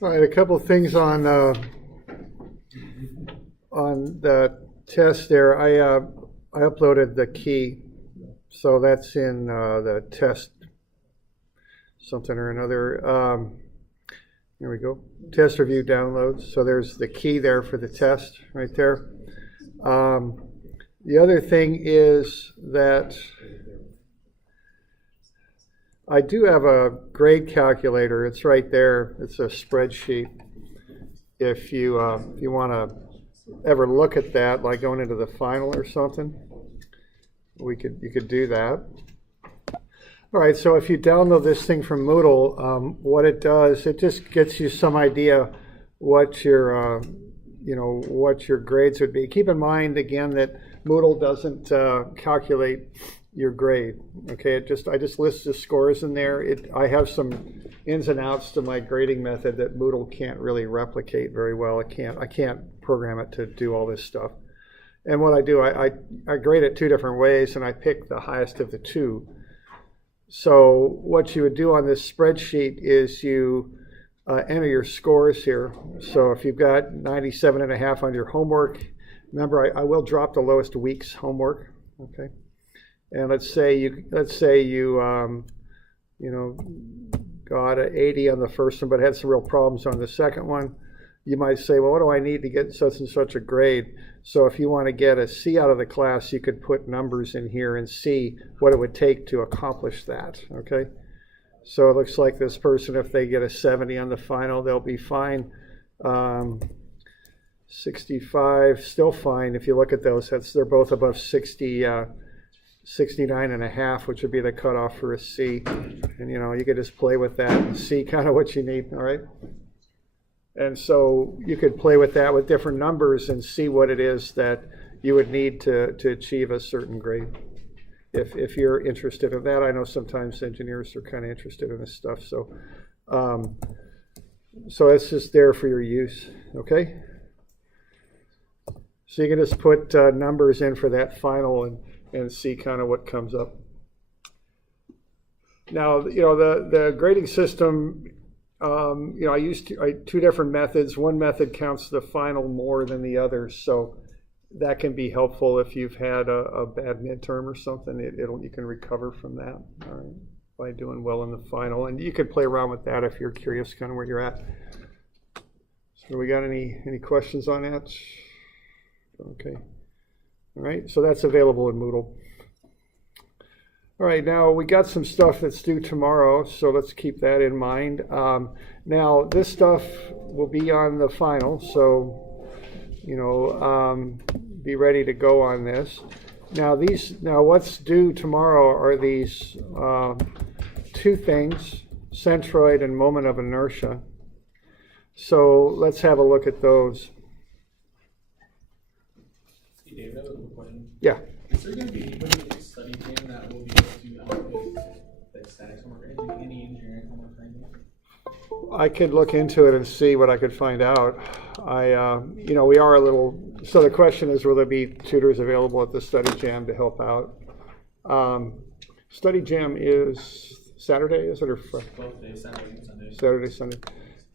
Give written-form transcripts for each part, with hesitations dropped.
All right, a couple of things on the test there. I uploaded the key, so that's in the test something or another. Here we go. Test review downloads. So there's the key there for the test right there. The other thing is that I do have a grade calculator. It's right there. It's a spreadsheet. If you want to ever look at that, like going into the final or something, you could do that. All right. So if you download this thing from Moodle, what it does, it just gets you some idea what your what your grades would be. Keep in mind again that Moodle doesn't calculate your grade. Okay, I just list the scores in there. I have some ins and outs to my grading method that Moodle can't really replicate very well. I can't program it to do all this stuff. And what I do, I grade it two different ways, and I pick the highest of the two. So what you would do on this spreadsheet is you enter your scores here. So if you've got 97.5 on your homework, remember I will drop the lowest week's homework. Okay. And let's say you got an 80 on the first one, but had some real problems on the second one. You might say, well, what do I need to get such and such a grade? So if you want to get a C out of the class, you could put numbers in here and see what it would take to accomplish that. Okay. So it looks like this person, if they get a 70 on the final, they'll be fine. 65, still fine. If you look at those, they're both above 60. 69.5, which would be the cutoff for a C. And you could just play with that and see kind of what you need, all right? And so you could play with that with different numbers and see what it is that you would need to achieve a certain grade. If you're interested in that, I know sometimes engineers are kind of interested in this stuff. So it's just there for your use, okay? So you can just put numbers in for that final and see kind of what comes up. Now, the grading system, I use two different methods. One method counts the final more than the other, so that can be helpful if you've had a bad midterm or something. You can recover from that, all right, by doing well in the final. And you can play around with that if you're curious kind of where you're at. So we got any questions on that? Okay. All right, so that's available in Moodle. All right, now we got some stuff that's due tomorrow, so let's keep that in mind. Now this stuff will be on the final, so be ready to go on this. Now what's due tomorrow are these two things, centroid and moment of inertia. So let's have a look at those. David, I have a quick question. Yeah. Is there going to be anybody with a study team that will be able to output like statics homework or anything, any engineering homework or anything? I could look into it and see what I could find out. We are a little. So the question is, will there be tutors available at the study jam to help out? Study jam is Saturday, is it, or Both days, Saturday and Sunday. Saturday, Sunday.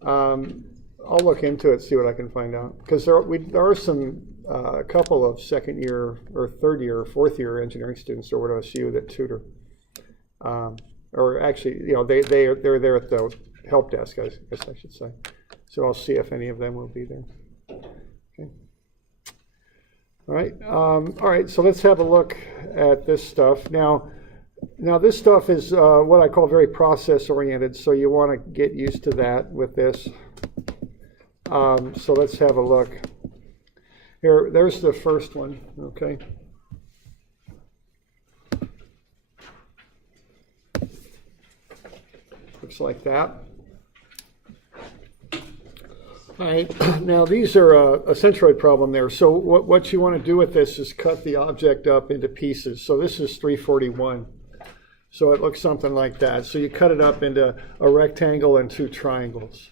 I'll look into it, see what I can find out, because there are some. A couple of second year or third year or fourth year engineering students over at OSU that tutor, or actually, they're there at the help desk, I guess I should say. So I'll see if any of them will be there. Okay. All right. So let's have a look at this stuff now. This stuff is what I call very process oriented. So you want to get used to that with this. So let's have a look. There's the first one, okay? Looks like that. All right, now these are a centroid problem there. So what you want to do with this is cut the object up into pieces. So this is 341. So it looks something like that. So you cut it up into a rectangle and two triangles.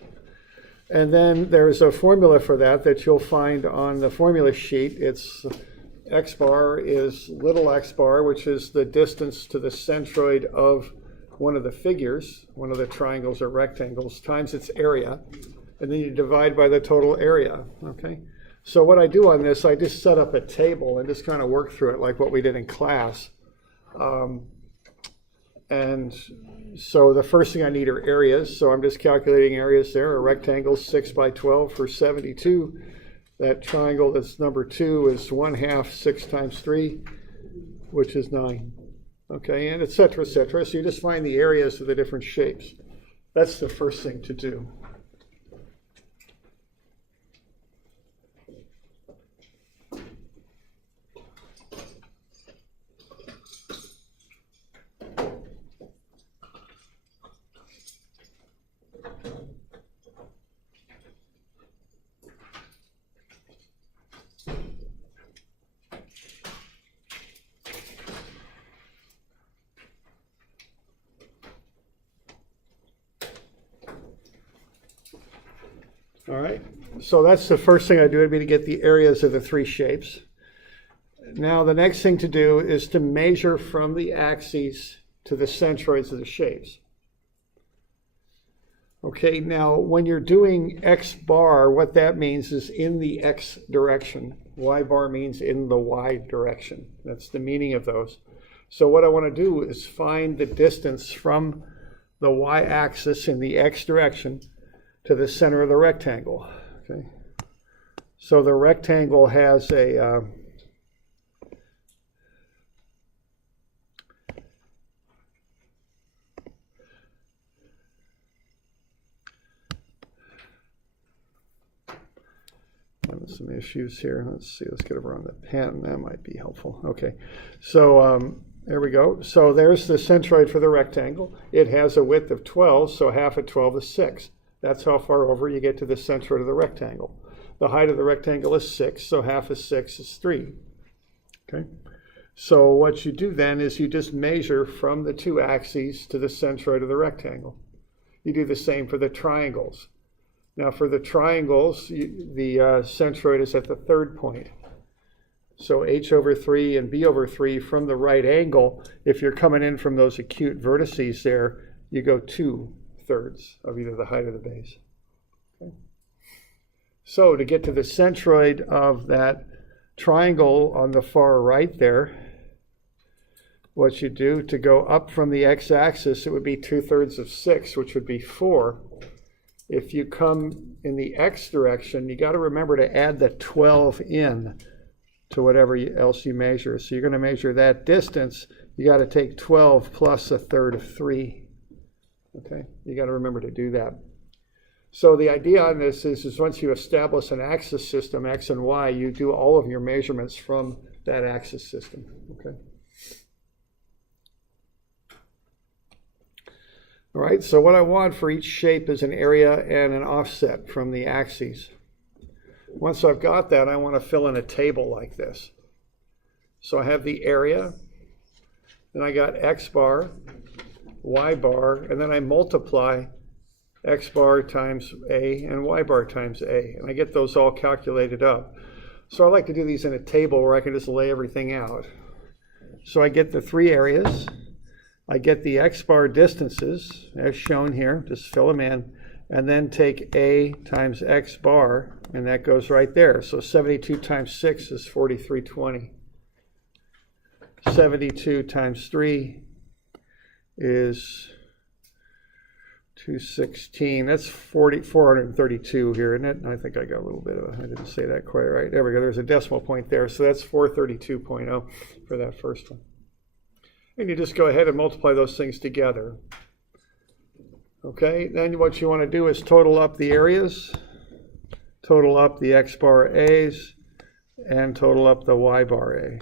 And then there's a formula for that you'll find on the formula sheet. It's x bar is little x bar, which is the distance to the centroid of one of the figures, one of the triangles or rectangles, times its area, and then you divide by the total area, okay? So what I do on this, I just set up a table and just kind of work through it like what we did in class. And so the first thing I need are areas, so I'm just calculating areas there. A rectangle 6 by 12 for 72. That triangle that's number 2 is 1/2 6 times 3, which is 9. Okay, and et cetera, et cetera. So you just find the areas of the different shapes. That's the first thing to do. All right, so that's the first thing I do, would be to get the areas of the 3 shapes. Now the next thing to do is to measure from the axes to the centroids of the shapes. Okay, now when you're doing X bar, what that means is in the X direction. Y bar means in the Y direction. That's the meaning of those. So what I want to do is find the distance from the Y axis in the X direction to the center of the rectangle. Okay, so the rectangle has a some issues here. Let's see, let's get over on the pen. That might be helpful. Okay, so there we go. So there's the centroid for the rectangle. It has a width of 12, so half of 12 is 6. That's how far over you get to the centroid of the rectangle. The height of the rectangle is 6, so half of 6 is 3. Okay, so what you do then is you just measure from the 2 axes to the centroid of the rectangle. You do the same for the triangles. Now for the triangles, the centroid is at the 3rd point. So h over 3 and b over 3 from the right angle, if you're coming in from those acute vertices there, you go 2/3 of either the height or the base. Okay. So to get to the centroid of that triangle on the far right there, what you do to go up from the x-axis, it would be 2/3 of 6, which would be 4. If you come in the x direction, you got to remember to add the 12 in to whatever else you measure. So you're going to measure that distance. You got to take 12 plus 1/3 of 3. Okay, you got to remember to do that. So the idea on this is once you establish an axis system, x and y, you do all of your measurements from that axis system. Okay. All right, so what I want for each shape is an area and an offset from the axes. Once I've got that, I want to fill in a table like this. So I have the area, then I got x bar, y bar, and then I multiply x bar times a and y bar times a, and I get those all calculated up. So I like to do these in a table where I can just lay everything out. So I get the 3 areas. I get the x bar distances, as shown here, just fill them in, and then take a times x bar, and that goes right there. So 72 times 6 is 4320. 72 times 3 is 216. That's 432 here, isn't it? I think I got a little bit of I didn't say that quite right. There we go. There's a decimal point there. So that's 432.0 for that first one. And you just go ahead and multiply those things together. Okay, then what you want to do is total up the areas, total up the x bar a's, and total up the y bar a.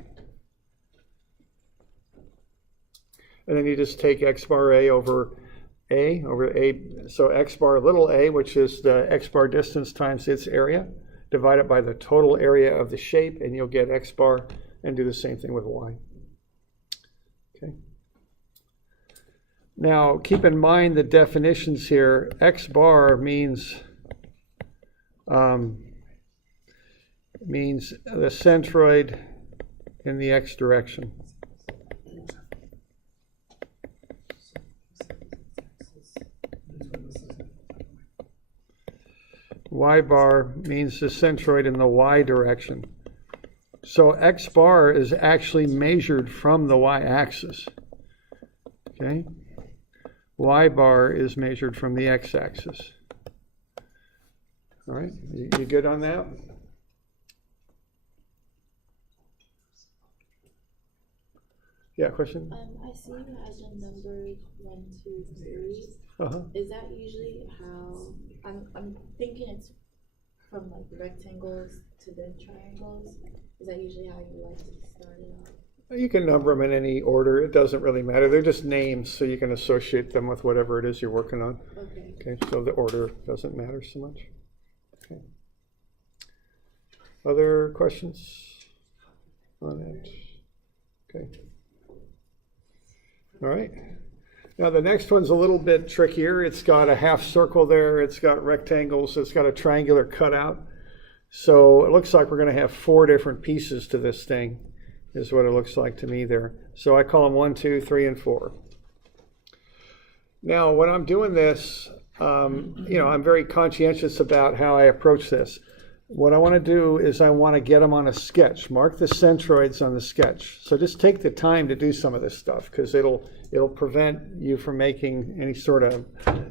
And then you just take x bar a, so x bar little a, which is the x bar distance times its area, divide it by the total area of the shape, and you'll get x bar, and do the same thing with y. Okay. Now, keep in mind the definitions here. X bar means the centroid in the x direction. Y bar means the centroid in the Y direction. So X bar is actually measured from the Y axis. Okay? Y bar is measured from the X axis. All right, you good on that? Yeah, question? I see you as a number 1, 2, 3. Uh-huh. Is that usually how I'm thinking it's from like rectangles to then triangles? Is that usually how you like to start it off? You can number them in any order. It doesn't really matter. They're just names, so you can associate them with whatever it is you're working on. Okay. Okay, so the order doesn't matter so much. Okay. Other questions on it? Okay. All right. Now the next one's a little bit trickier. It's got a half circle there. It's got rectangles. It's got a triangular cutout. So it looks like we're going to have 4 different pieces to this thing, is what it looks like to me there. So I call them 1, 2, 3, and 4. Now, when I'm doing this, I'm very conscientious about how I approach this. What I want to do is I want to get them on a sketch. Mark the centroids on the sketch. So just take the time to do some of this stuff, because it'll prevent you from making any sort of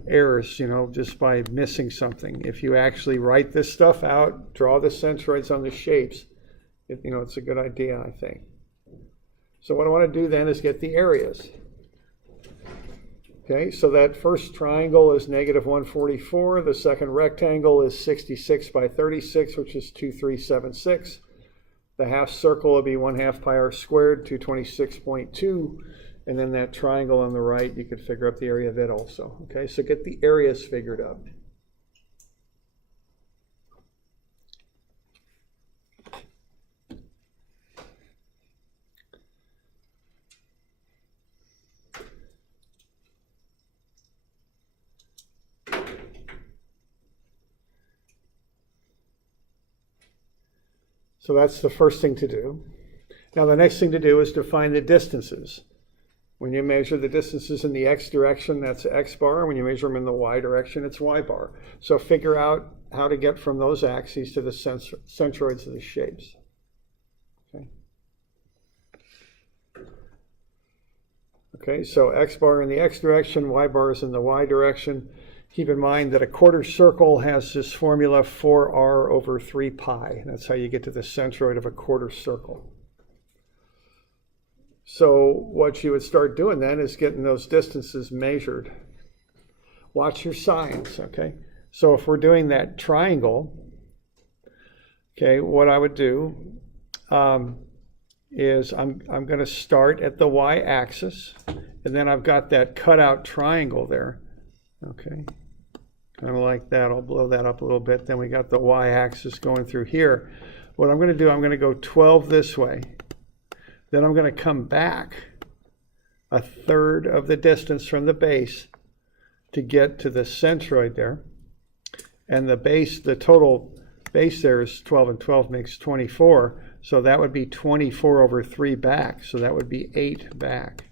errors, just by missing something. If you actually write this stuff out, draw the centroids on the shapes, it's a good idea, I think. So what I want to do then is get the areas. Okay, so that first triangle is -144. The second rectangle is 66 by 36, which is 2376. The half circle will be 1/2 pi r squared, 226.2. And then that triangle on the right, you could figure out the area of it also. Okay, so get the areas figured out. So that's the first thing to do. Now the next thing to do is to find the distances. When you measure the distances in the x direction, that's x bar. When you measure them in the y direction, it's y bar. So figure out how to get from those axes to the centroids of the shapes. Okay, so x bar in the x direction, y bar is in the y direction. Keep in mind that a quarter circle has this formula 4r over 3 pi. That's how you get to the centroid of a quarter circle. So what you would start doing then is getting those distances measured. Watch your signs, okay? So if we're doing that triangle, okay, what I would do is I'm going to start at the y-axis, and then I've got that cutout triangle there, okay? Kind of like that. I'll blow that up a little bit. Then we got the y-axis going through here. What I'm going to do, I'm going to go 12 this way. Then I'm going to come back 1/3 of the distance from the base to get to the centroid there. And the base, the total base there is 12, and 12 makes 24. So that would be 24 over 3 back. So that would be 8 back.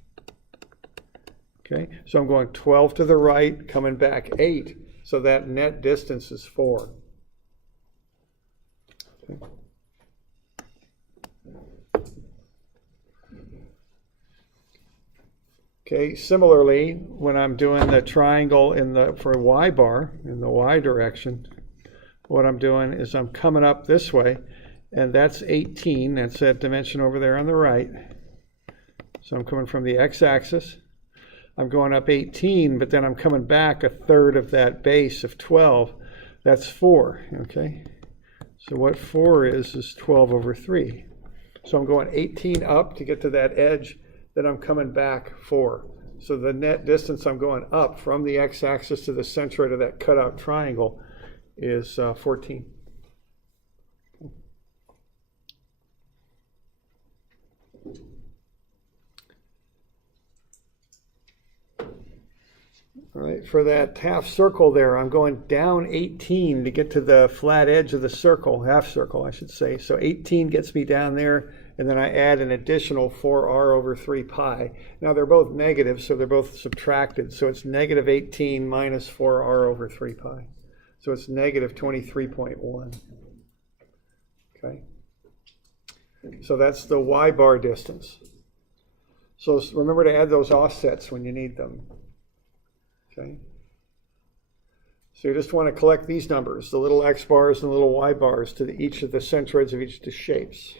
Okay, so I'm going 12 to the right, coming back 8. So that net distance is 4. Okay. Okay, similarly, when I'm doing the triangle for y bar in the y direction, what I'm doing is I'm coming up this way, and that's 18. That's that dimension over there on the right. So I'm coming from the x-axis. I'm going up 18, but then I'm coming back 1/3 of that base of 12. That's 4, okay? So what 4 is 12 over 3. So I'm going 18 up to get to that edge. Then I'm coming back 4. So the net distance I'm going up from the x-axis to the centroid of that cutout triangle is 14. All right, for that half circle there, I'm going down 18 to get to the flat edge of the circle, half circle, I should say. So 18 gets me down there, and then I add an additional 4r over 3 pi. Now they're both negative, so they're both subtracted. So it's -18 minus 4r over 3 pi. So it's negative 23.1. Okay. So that's the y bar distance. So remember to add those offsets when you need them. Okay. So you just want to collect these numbers, the little x bars and the little y bars, to each of the centroids of each of the shapes.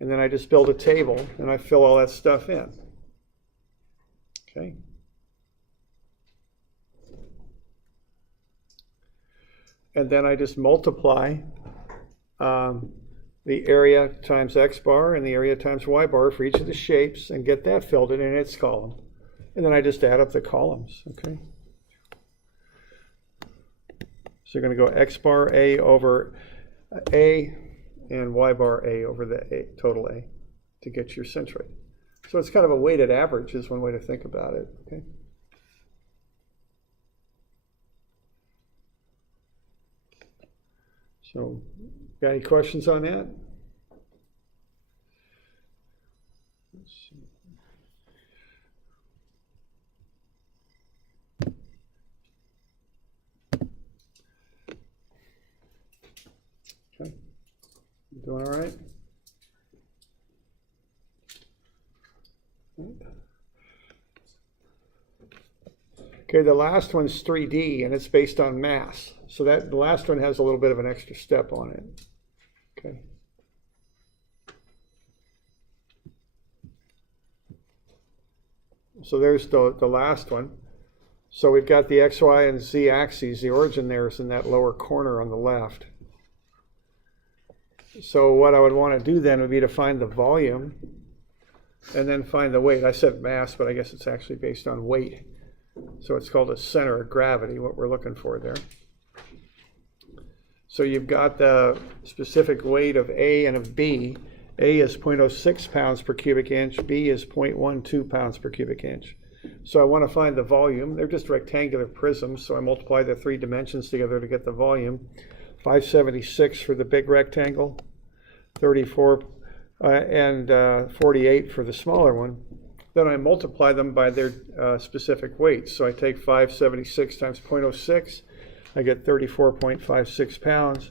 And then I just build a table and I fill all that stuff in. Okay. And then I just multiply the area times x bar and the area times y bar for each of the shapes and get that filled in its column. And then I just add up the columns. Okay. So you're going to go x bar A over A and y bar A over the total A to get your centroid. So it's kind of a weighted average is one way to think about it. Okay. So, got any questions on that? Let's see. Okay. You doing all right? Okay, the last one's 3D and it's based on mass. So that the last one has a little bit of an extra step on it. Okay. So there's the last one. So we've got the x, y, and z axes. The origin there is in that lower corner on the left. So what I would want to do then would be to find the volume and then find the weight. I said mass, but I guess it's actually based on weight. So it's called a center of gravity, what we're looking for there. So you've got the specific weight of A and of B. A is 0.06 pounds per cubic inch. B is 0.12 pounds per cubic inch. So I want to find the volume. They're just rectangular prisms, so I multiply the three dimensions together to get the volume. 576 for the big rectangle, 34 and 48 for the smaller one. Then I multiply them by their specific weights. So I take 576 times 0.06, I get 34.56 pounds,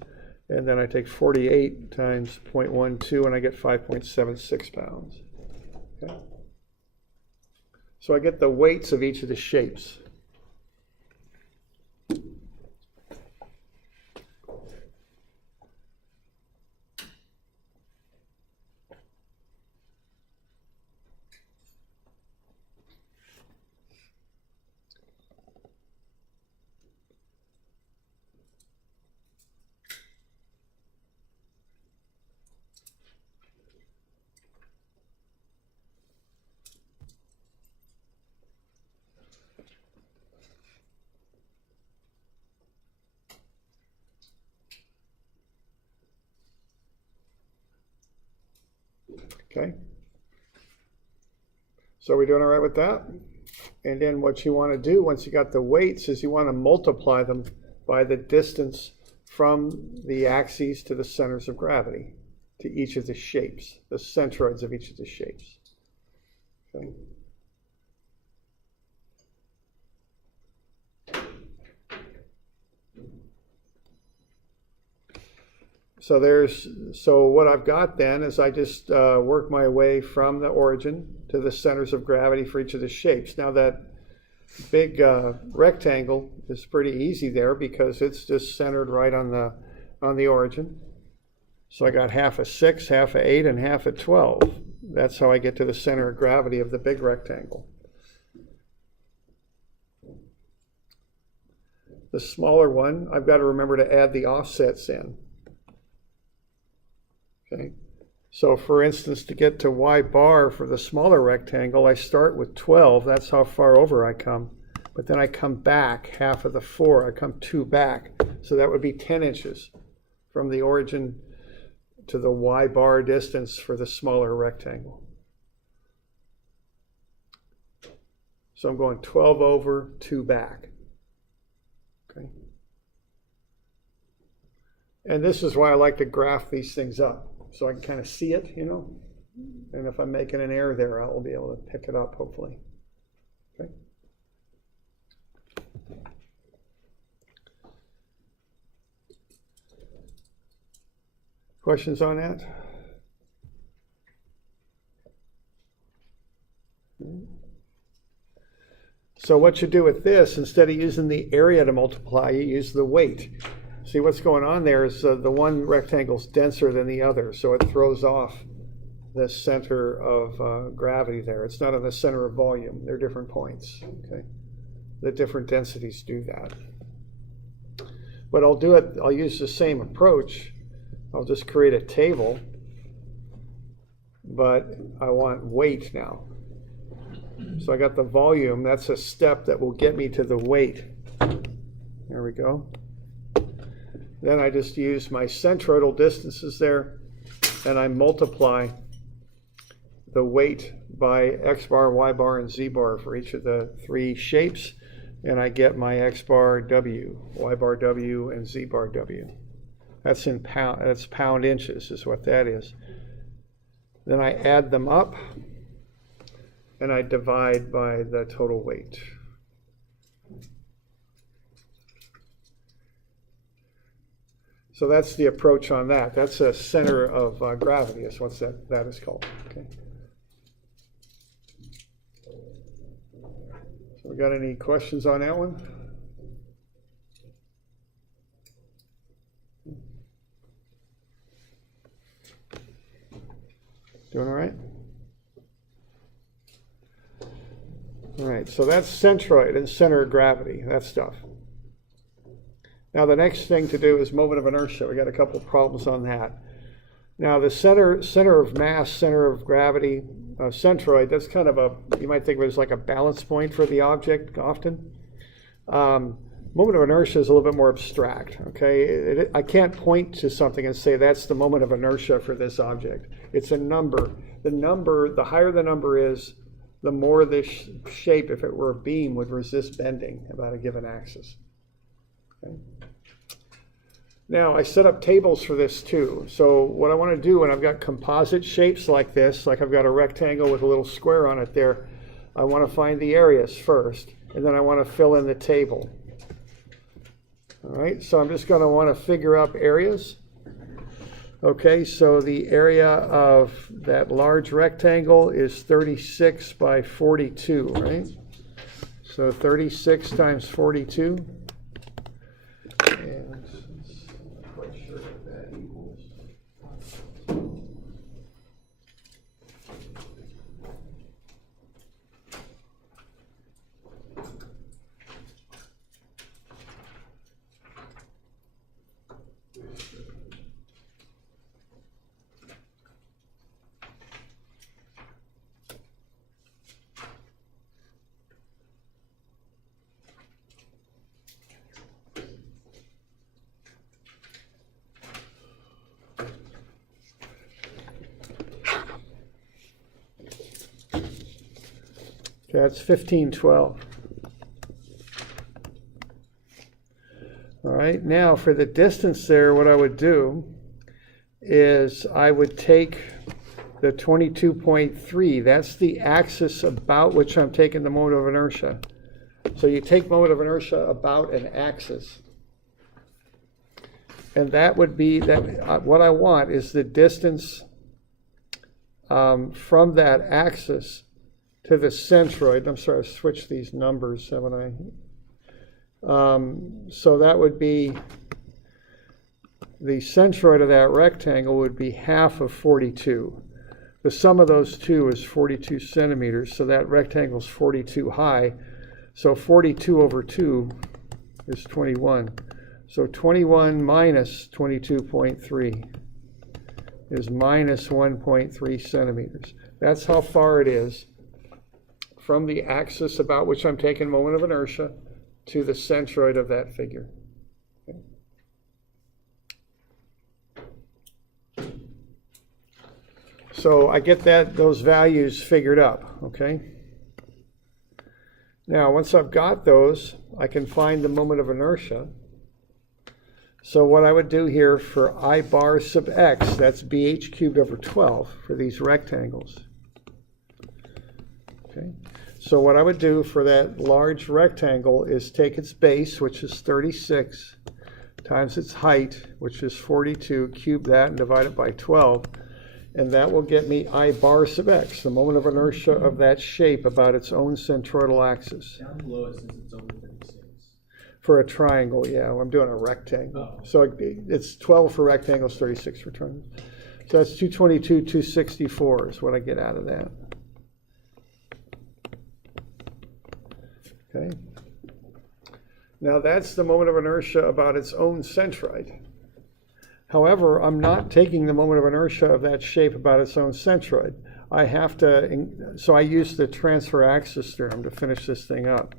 and then I take 48 times 0.12, and I get 5.76 pounds. Okay. So I get the weights of each of the shapes. Okay. So we're doing all right with that? And then what you want to do once you got the weights is you want to multiply them by the distance from the axes to the centers of gravity, to each of the shapes, the centroids of each of the shapes. Okay. So what I've got then is I just work my way from the origin to the centers of gravity for each of the shapes. Now that big rectangle is pretty easy there because it's just centered right on the origin. So I got half a 6, half a 8, and half a 12. That's how I get to the center of gravity of the big rectangle. The smaller one, I've got to remember to add the offsets in. Okay. So for instance, to get to y bar for the smaller rectangle, I start with 12. That's how far over I come. But then I come back half of the 4. I come 2 back. So that would be 10 inches from the origin to the y bar distance for the smaller rectangle. So I'm going 12 over, 2 back. Okay. And this is why I like to graph these things up, so I can kind of see it, you know. And if I'm making an error there, I'll be able to pick it up, hopefully. Okay. Questions on that? So what you do with this, instead of using the area to multiply, you use the weight. See, what's going on there is the one rectangle's denser than the other, so it throws off the center of gravity there. It's not in the center of volume. They're different points. Okay, the different densities do that. But I'll use the same approach. I'll just create a table, but I want weight now. So I got the volume. That's a step that will get me to the weight. There we go. Then I just use my centroidal distances there, and I multiply the weight by x bar, y bar, and z bar for each of the three shapes, and I get my x bar W, y bar W, and z bar W. That's in pound. That's pound inches is what that is. Then I add them up, and I divide by the total weight. So that's the approach on that. That's a center of gravity is what that is called. Okay. So we got any questions on that one? Doing all right? All right, so that's centroid and center of gravity, that stuff. Now the next thing to do is moment of inertia. We got a couple of problems on that. Now the center of mass, center of gravity, centroid, that's kind of you might think of it as like a balance point for the object often. Moment of inertia is a little bit more abstract, okay? I can't point to something and say that's the moment of inertia for this object. It's a number. The higher the number is, the more this shape, if it were a beam, would resist bending about a given axis. Okay. Now, I set up tables for this too. So what I want to do when I've got composite shapes like this, like I've got a rectangle with a little square on it there, I want to find the areas first, and then I want to fill in the table. All right, so I'm just going to want to figure up areas. Okay, so the area of that large rectangle is 36 by 42, right? So 36 times 42. And I'm not quite sure what that equals. That's 1512. All right, now for the distance there, what I would do is I would take the 22.3. That's the axis about which I'm taking the moment of inertia. So you take moment of inertia about an axis. And that would be, what I want is the distance from that axis to the centroid. I'm sorry, I switched these numbers, haven't I? So that would be, the centroid of that rectangle would be half of 42. The sum of those two is 42 centimeters, so that rectangle is 42 high. So 42 over 2 is 21. So 21 minus 22.3 is minus 1.3 centimeters. That's how far it is from the axis about which I'm taking moment of inertia to the centroid of that figure. Okay. So I get those values figured up, okay? Now, once I've got those, I can find the moment of inertia. So what I would do here for I bar sub x, that's bh cubed over 12 for these rectangles. Okay. So what I would do for that large rectangle is take its base, which is 36, times its height, which is 42, cube that and divide it by 12, and that will get me I bar sub x, the moment of inertia of that shape about its own centroidal axis. Down below it says it's over 36. For a triangle, yeah, I'm doing a rectangle. Oh. So it's 12 for rectangles, 36 for triangles. So that's 222, 264 is what I get out of that. Okay. Now that's the moment of inertia about its own centroid. However, I'm not taking the moment of inertia of that shape about its own centroid. I have to, so I use the transfer axis theorem to finish this thing up.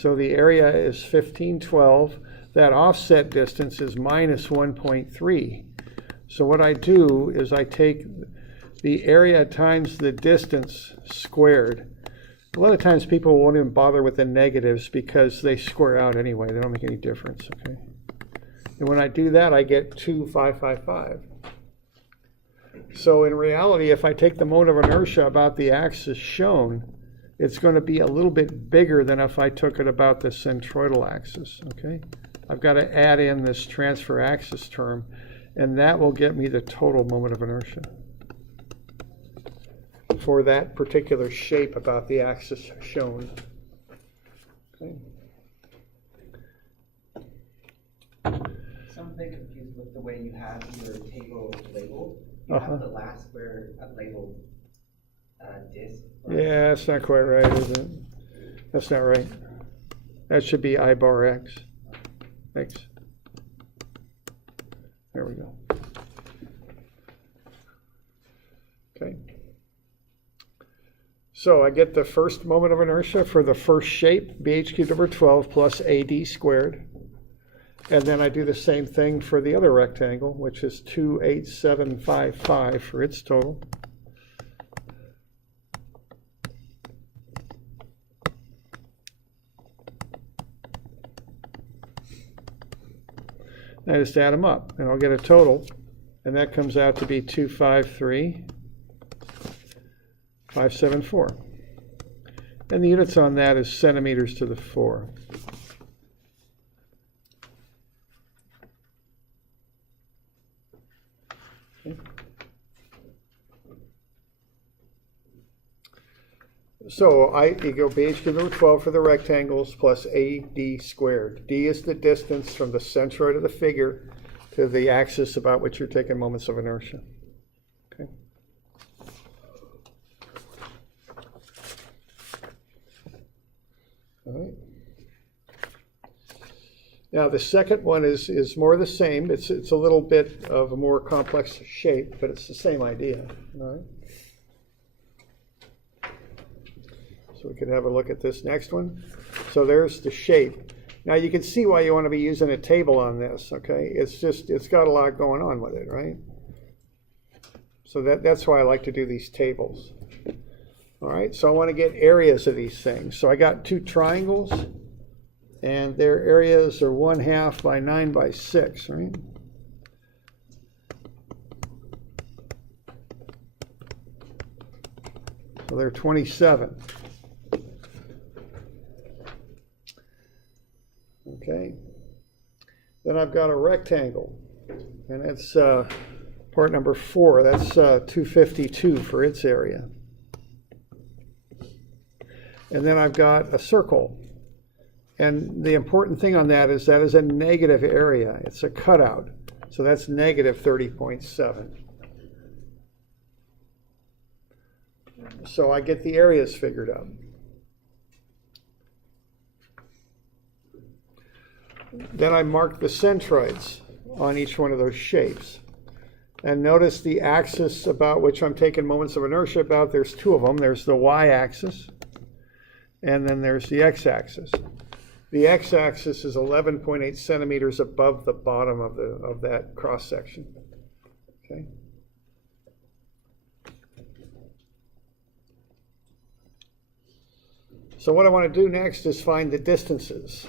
So the area is 1512. That offset distance is minus 1.3. So what I do is I take the area times the distance squared. A lot of times people won't even bother with the negatives because they square out anyway. They don't make any difference, okay? And when I do that, I get 2,555. So in reality, if I take the moment of inertia about the axis shown, it's going to be a little bit bigger than if I took it about the centroidal axis, okay? I've got to add in this transfer axis term, and that will get me the total moment of inertia for that particular shape about the axis shown. Okay. So I'm a bit confused with the way you have your table labeled. You have the last square labeled disk. Yeah, that's not quite right, is it? That's not right. That should be I bar x. X. There we go. Okay. So I get the first moment of inertia for the first shape, bh cubed over 12 plus ad squared. And then I do the same thing for the other rectangle, which is 28755 for its total. I just add them up, and I'll get a total, and that comes out to be 253,574. And the units on that is centimeters to the 4. So you go bh cubed over 12 for the rectangles plus AD squared. D is the distance from the centroid of the figure to the axis about which you're taking moments of inertia. Okay. All right. Now the second one is more the same. It's a little bit of a more complex shape, but it's the same idea. All right. So we can have a look at this next one. So there's the shape. Now you can see why you want to be using a table on this, okay? It's got a lot going on with it, right? So that's why I like to do these tables. All right, so I want to get areas of these things. So I got two triangles, and their areas are 1/2 by 9 by 6, right? So they're 27. Okay, then I've got a rectangle, and it's part number 4. That's 252 for its area. And then I've got a circle, and the important thing on that is a negative area. It's a cutout, so that's negative 30.7. So I get the areas figured out. Then I mark the centroids on each one of those shapes. And notice the axis about which I'm taking moments of inertia about, there's two of them. There's the y-axis, and then there's the x-axis. The x-axis is 11.8 centimeters above the bottom of that cross-section. Okay. So what I want to do next is find the distances.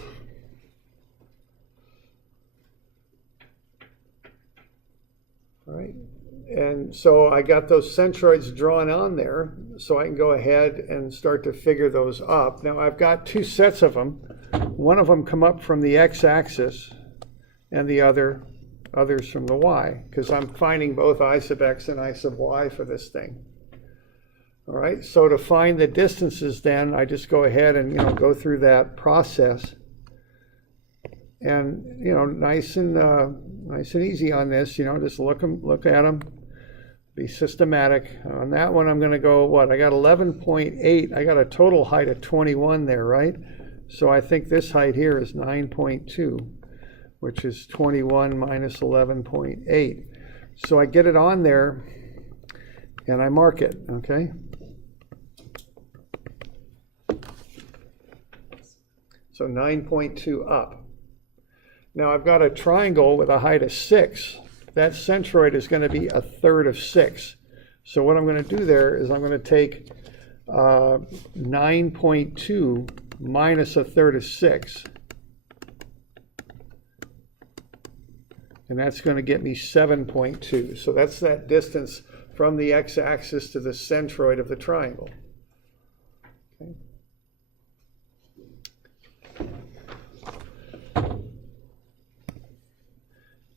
All right, and so I got those centroids drawn on there, so I can go ahead and start to figure those up. Now I've got two sets of them. One of them come up from the x-axis, and the others from the y, because I'm finding both I sub x and I sub y for this thing. All right, so to find the distances then, I just go ahead and, go through that process. And, nice and easy on this, just look at them, be systematic. On that one, I'm going to go, what, I got 11.8, I got a total height of 21 there, right? So I think this height here is 9.2, which is 21 minus 11.8. So I get it on there, and I mark it, okay? So 9.2 up. Now I've got a triangle with a height of 6. That centroid is going to be a third of 6. So what I'm going to do there is I'm going to take 9.2 minus a third of 6. And that's going to get me 7.2. So that's that distance from the x-axis to the centroid of the triangle. Okay.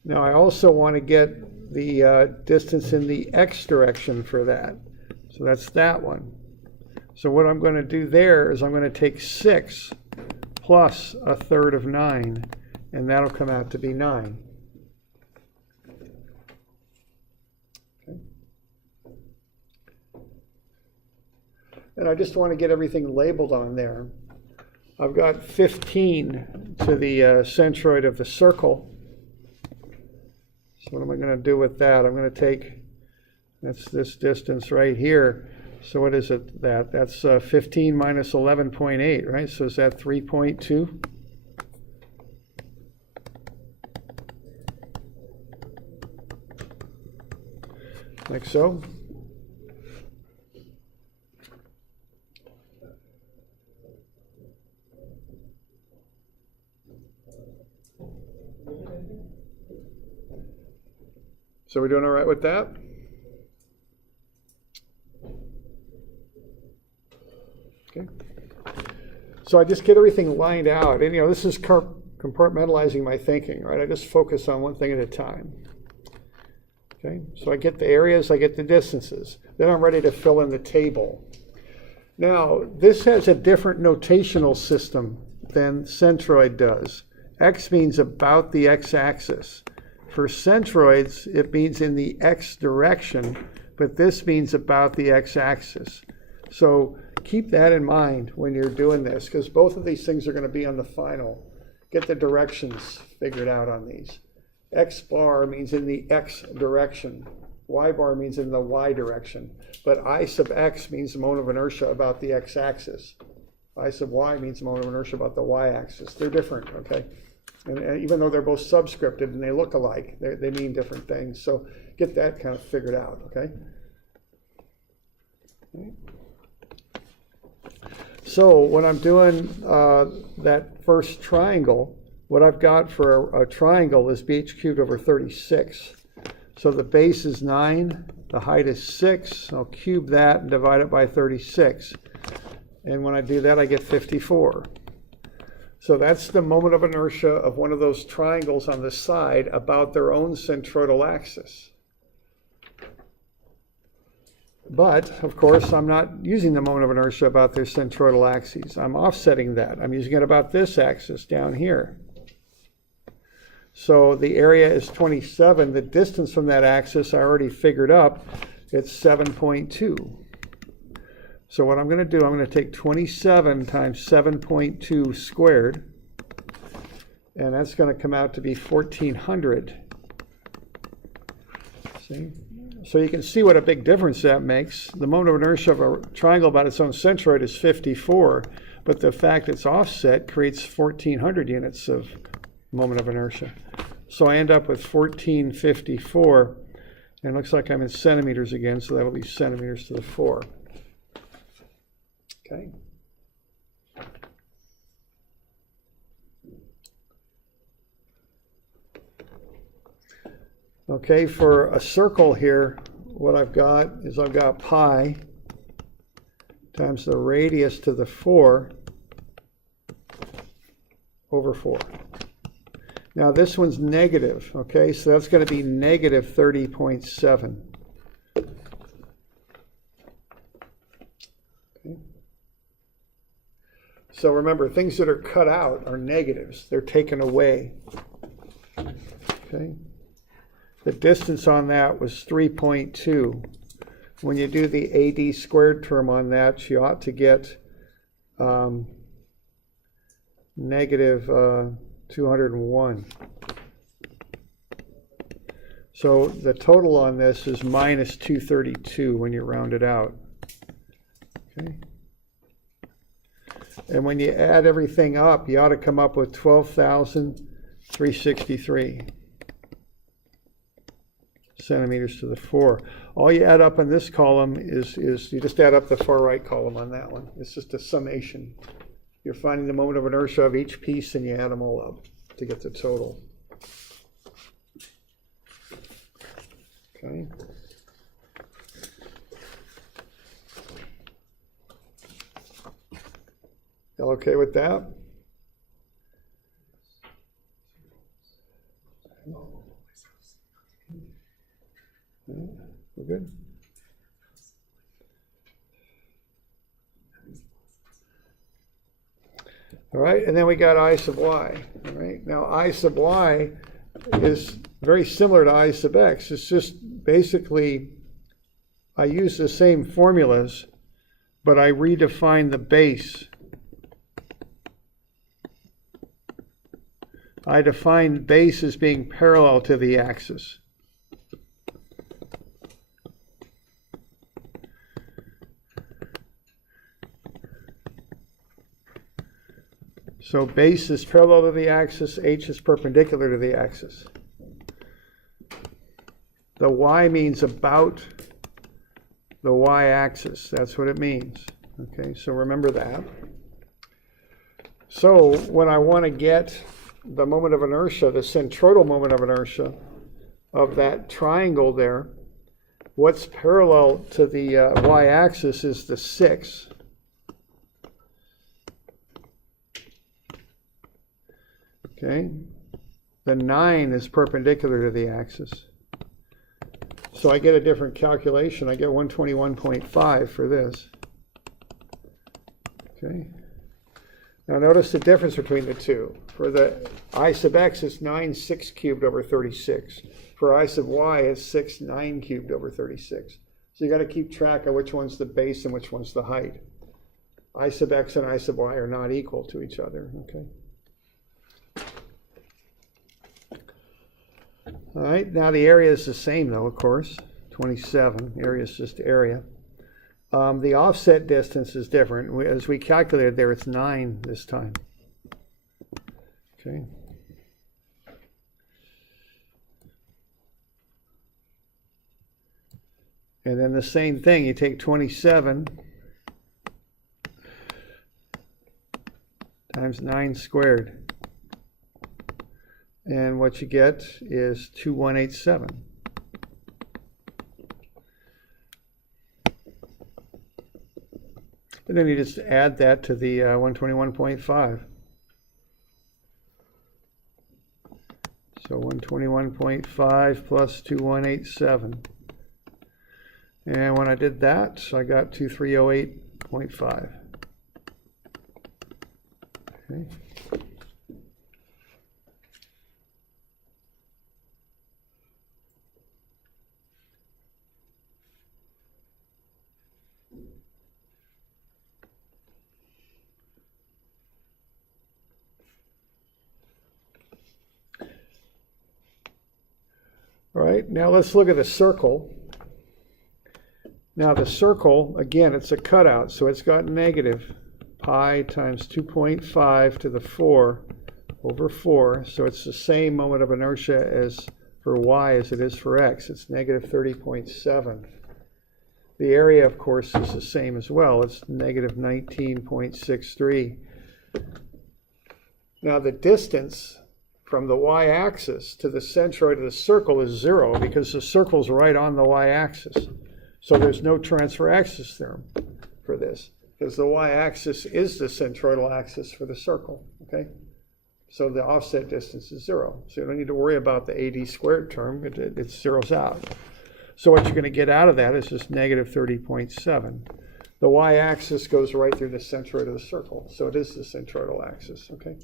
Now I also want to get the distance in the x direction for that. So that's that one. So what I'm going to do there is I'm going to take 6 plus a third of 9, and that'll come out to be 9. Okay. And I just want to get everything labeled on there. I've got 15 to the centroid of the circle. So what am I going to do with that? I'm going to take, that's this distance right here. So what is it that? That's 15 minus 11.8, right? So is that 3.2? Like so. So we're doing all right with that? Okay. So I just get everything lined out. And, this is compartmentalizing my thinking, right? I just focus on one thing at a time. Okay. So I get the areas, I get the distances. Then I'm ready to fill in the table. Now, this has a different notational system than centroid does. X means about the x-axis. For centroids, it means in the x direction, but this means about the x-axis. So keep that in mind when you're doing this, because both of these things are going to be on the final. Get the directions figured out on these. X bar means in the x direction. Y bar means in the y direction. But I sub x means the moment of inertia about the x-axis. I sub y means the moment of inertia about the y-axis. They're different, okay? And even though they're both subscripted and they look alike, they mean different things. So get that kind of figured out, okay? So when I'm doing that first triangle, what I've got for a triangle is bh cubed over 36. So the base is 9, the height is 6. I'll cube that and divide it by 36. And when I do that, I get 54. So that's the moment of inertia of one of those triangles on the side about their own centroidal axis. But, of course, I'm not using the moment of inertia about their centroidal axes. I'm offsetting that. I'm using it about this axis down here. So the area is 27. The distance from that axis I already figured up. It's 7.2. So what I'm going to do, I'm going to take 27 times 7.2 squared, and that's going to come out to be 1,400. See? So you can see what a big difference that makes. The moment of inertia of a triangle about its own centroid is 54, but the fact it's offset creates 1,400 units of moment of inertia. So I end up with 1454, and it looks like I'm in centimeters again, so that'll be centimeters to the 4. Okay. Okay, for a circle here, what I've got is I've got pi times the radius to the 4 over 4. Now this one's negative, okay? So that's going to be negative 30.7. Okay. So remember, things that are cut out are negatives. They're taken away. Okay. The distance on that was 3.2. When you do the AD squared term on that, you ought to get negative 201. So the total on this is minus 232 when you round it out. Okay. And when you add everything up, you ought to come up with 12,363 centimeters to the 4. All you add up in this column is you just add up the far right column on that one. It's just a summation. You're finding the moment of inertia of each piece and you add them all up to get the total. Okay. Y'all okay with that? We're good? All right, and then we got I sub y. All right, now I sub y is very similar to I sub x. It's just basically I use the same formulas, but I redefine the base. I define base as being parallel to the axis. So base is parallel to the axis, h is perpendicular to the axis. The y means about the y-axis. That's what it means. Okay, so remember that. So when I want to get the moment of inertia, the centroidal moment of inertia of that triangle there, what's parallel to the y-axis is the 6. Okay, the 9 is perpendicular to the axis. So I get a different calculation. I get 121.5 for this. Okay. Now notice the difference between the two. For the I sub x is 9 6 cubed over 36. For I sub y is 6 9 cubed over 36. So you got to keep track of which one's the base and which one's the height. I sub x and I sub y are not equal to each other. Okay. All right, now the area is the same though, of course, 27. Area is just area. The offset distance is different. As we calculated there, it's 9 this time. Okay. And then the same thing, you take 27 times 9 squared. And what you get is 2187. And then you just add that to the 121.5. So 121.5 plus 2187. And when I did that, I got 2308.5. Okay. All right, now let's look at the circle. Now the circle, again, it's a cutout, so it's got negative pi times 2.5 to the 4 over 4. So it's the same moment of inertia as for y as it is for x. It's negative 30.7. The area, of course, is the same as well. It's negative 19.63. Now the distance from the y-axis to the centroid of the circle is 0 because the circle's right on the y-axis. So there's no transfer axis theorem for this because the y-axis is the centroidal axis for the circle. Okay, So the offset distance is 0. So you don't need to worry about the AD squared term. It zeroes out. So what you're going to get out of that is just negative 30.7. The y-axis goes right through the centroid of the circle. So it is the centroidal axis, okay?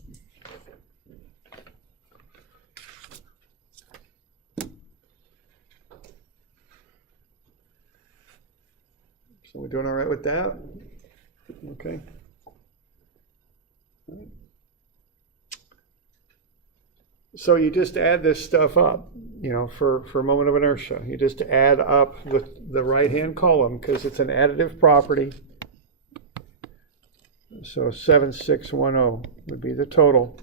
So we're doing all right with that? Okay. So you just add this stuff up, you know, for a moment of inertia. You just add up the right-hand column because it's an additive property. So 7610 would be the total.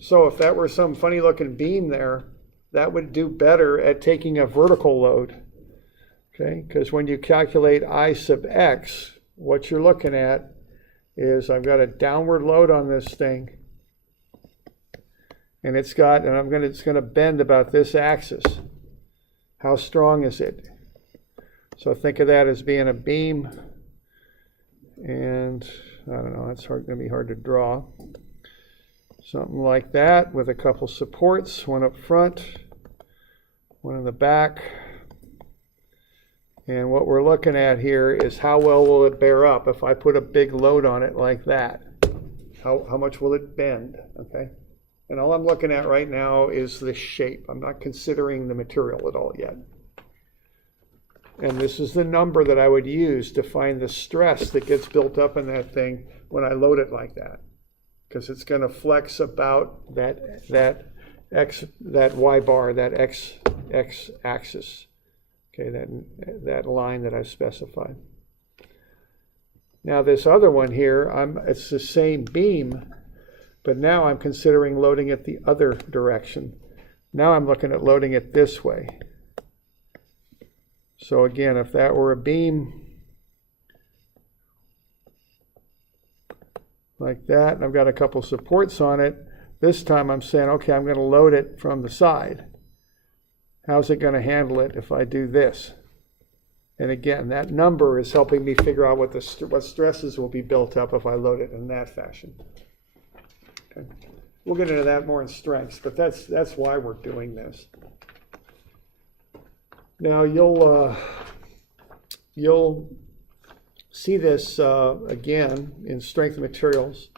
So if that were some funny-looking beam there, that would do better at taking a vertical load. Okay, because when you calculate I sub x, what you're looking at is I've got a downward load on this thing, and it's going to bend about this axis. How strong is it? So think of that as being a beam, and I don't know, it's going to be hard to draw. Something like that with a couple supports, one up front, one in the back. And what we're looking at here is how well will it bear up if I put a big load on it like that? How much will it bend, okay? And all I'm looking at right now is the shape. I'm not considering the material at all yet. And this is the number that I would use to find the stress that gets built up in that thing when I load it like that. Because it's going to flex about that y bar, that x axis. Okay, that line that I've specified. Now this other one here, it's the same beam, but now I'm considering loading it the other direction. Now I'm looking at loading it this way. So again, if that were a beam like that, and I've got a couple supports on it, this time I'm saying, okay, I'm going to load it from the side. How's it going to handle it if I do this? And again, that number is helping me figure out what stresses will be built up if I load it in that fashion. Okay. We'll get into that more in strengths, but that's why we're doing this. Now you'll see this again in strength of materials.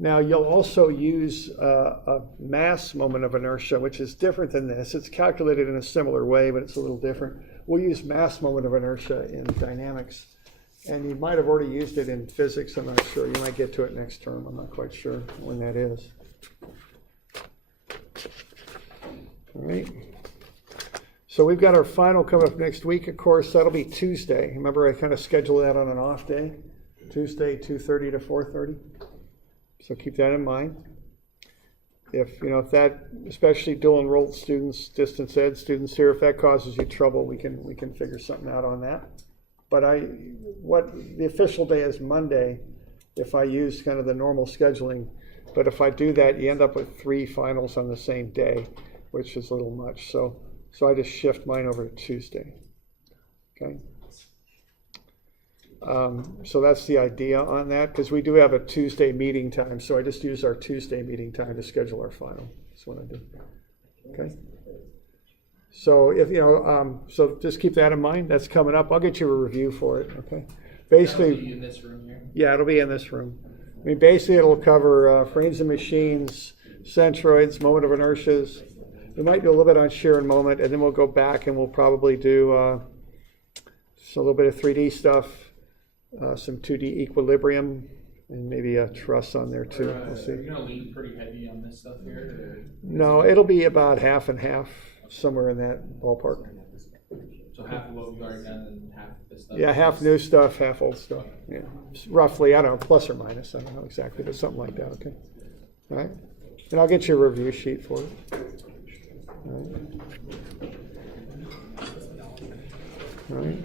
Now you'll also use a mass moment of inertia, which is different than this. It's calculated in a similar way, but it's a little different. We'll use mass moment of inertia in dynamics. And you might have already used it in physics, I'm not sure. You might get to it next term, I'm not quite sure when that is. All right. So we've got our final coming up next week, of course. That'll be Tuesday. Remember, I kind of scheduled that on an off day. Tuesday, 2:30 to 4:30. So keep that in mind. If that, especially dual enrolled students, distance ed students here, if that causes you trouble, we can figure something out on that. But the official day is Monday if I use kind of the normal scheduling. But if I do that, you end up with 3 finals on the same day, which is a little much. So I just shift mine over to Tuesday. Okay. So that's the idea on that, because we do have a Tuesday meeting time. So I just use our Tuesday meeting time to schedule our final. That's what I do. Okay. So so just keep that in mind. That's coming up. I'll get you a review for it. Okay. Basically, that'll be in this room here. Yeah, it'll be in this room. I mean, basically, it'll cover frames and machines, centroids, moment of inertias. We might do a little bit on shear and moment, and then we'll go back and we'll probably do a little bit of 3D stuff, some 2D equilibrium, and maybe a truss on there too. We'll see. Are you going to lean pretty heavy on this stuff here? No, it'll be about half and half, somewhere in that ballpark. So half of what we've already done and half of this stuff? Yeah, half new stuff, half old stuff. Yeah, roughly, I don't know, plus or minus. I don't know exactly, but something like that, okay? All right? And I'll get you a review sheet for it. All right.